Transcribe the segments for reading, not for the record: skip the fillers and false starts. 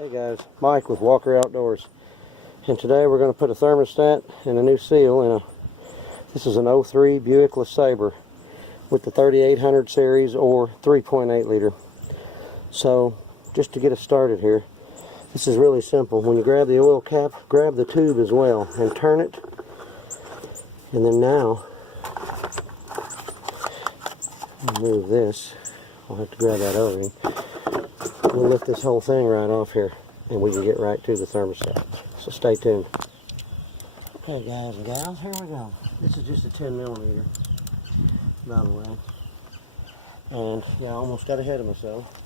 Hey guys, Mike with Walker Outdoors, and today we're going to put a thermostat and a new seal in this is an 03 Buick LeSabre with the 3800 series or 3.8 liter. So just to get us started here, this is really simple. When you grab the oil cap, grab the tube as well and turn it, and then now move this. I'll have to grab that O-ring. We'll lift this whole thing right off here and we can get right to the thermostat. So stay tuned. Okay guys and gals, here we go. This is just a 10 millimeter, by the way. And yeah, I almost got ahead of myself.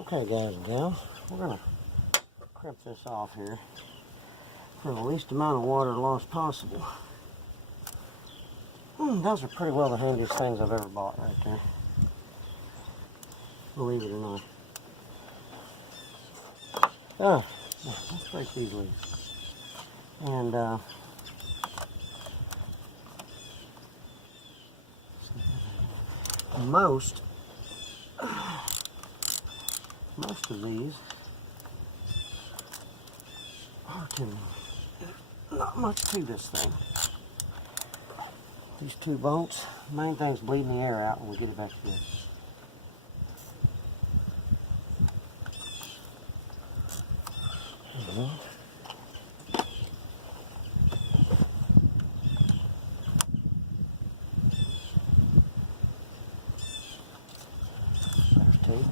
Okay guys and gals, we're going to crimp this off here for the least amount of water loss possible. Those are pretty well the handiest things I've ever bought right there. Believe it or not. Let's break these loose. And most of these are 10 millimeters. Not much to this thing. These two bolts, the main thing's bleeding the air out when we get it back together. There's two.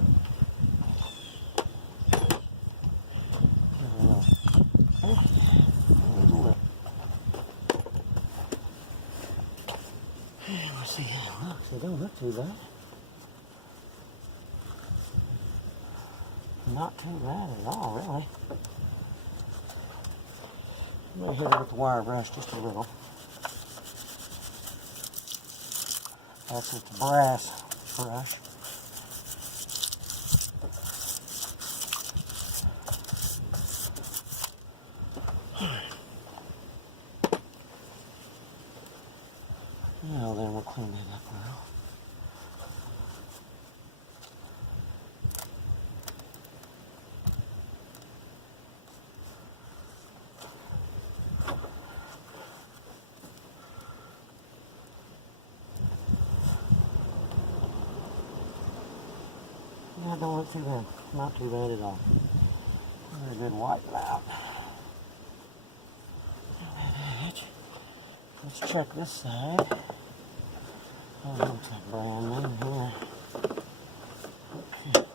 Let's see how it looks. They don't look too bad. Not too bad at all, really. I'm going to hit it with the wire brush just a little. That's with the brass brush. Now then, we'll clean that up now. Yeah, don't look too bad. Not too bad at all. Very good wipe out. Let's check this side. Oh, it looks like brand new here. Okay.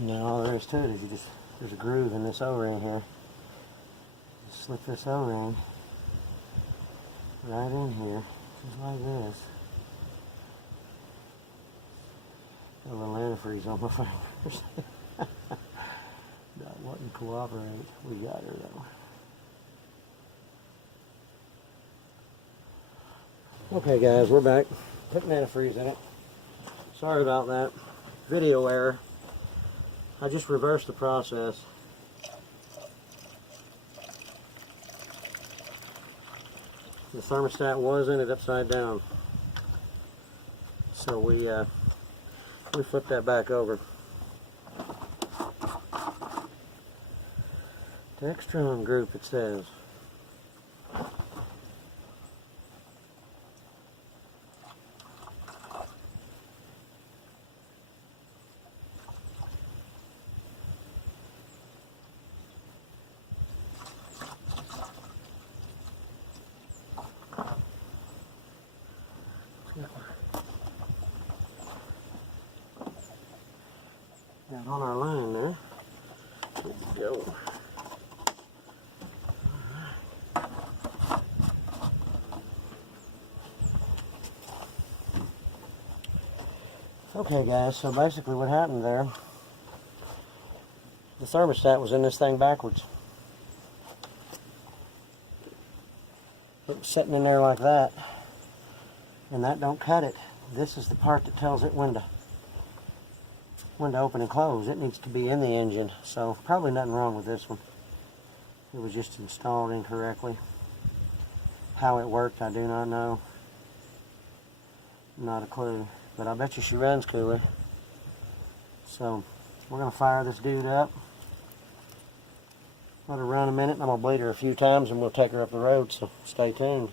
Now all there is to it is there's a groove in this O-ring here. Just slip this O-ring right in here, just like this. Got a little antifreeze on my fingers. That wouldn't cooperate. We got her though. Okay guys, we're back. Putting antifreeze in it. Sorry about that. Video error. I just reversed the process. The thermostat was in it upside down. So we flipped that back over. Dextron group, it says. Got on our line there. Here we go. Okay guys, so basically what happened there, the thermostat was in this thing backwards. It was sitting in there like that, and that don't cut it. This is the part that tells it when to window open and close. It needs to be in the engine, so probably nothing wrong with this one. It was just installed incorrectly. How it worked, I do not know. Not a clue, but I bet you she runs cooler. So we're going to fire this dude up. Let her run a minute, and I'm going to bleed her a few times, and we'll take her up the road, so stay tuned.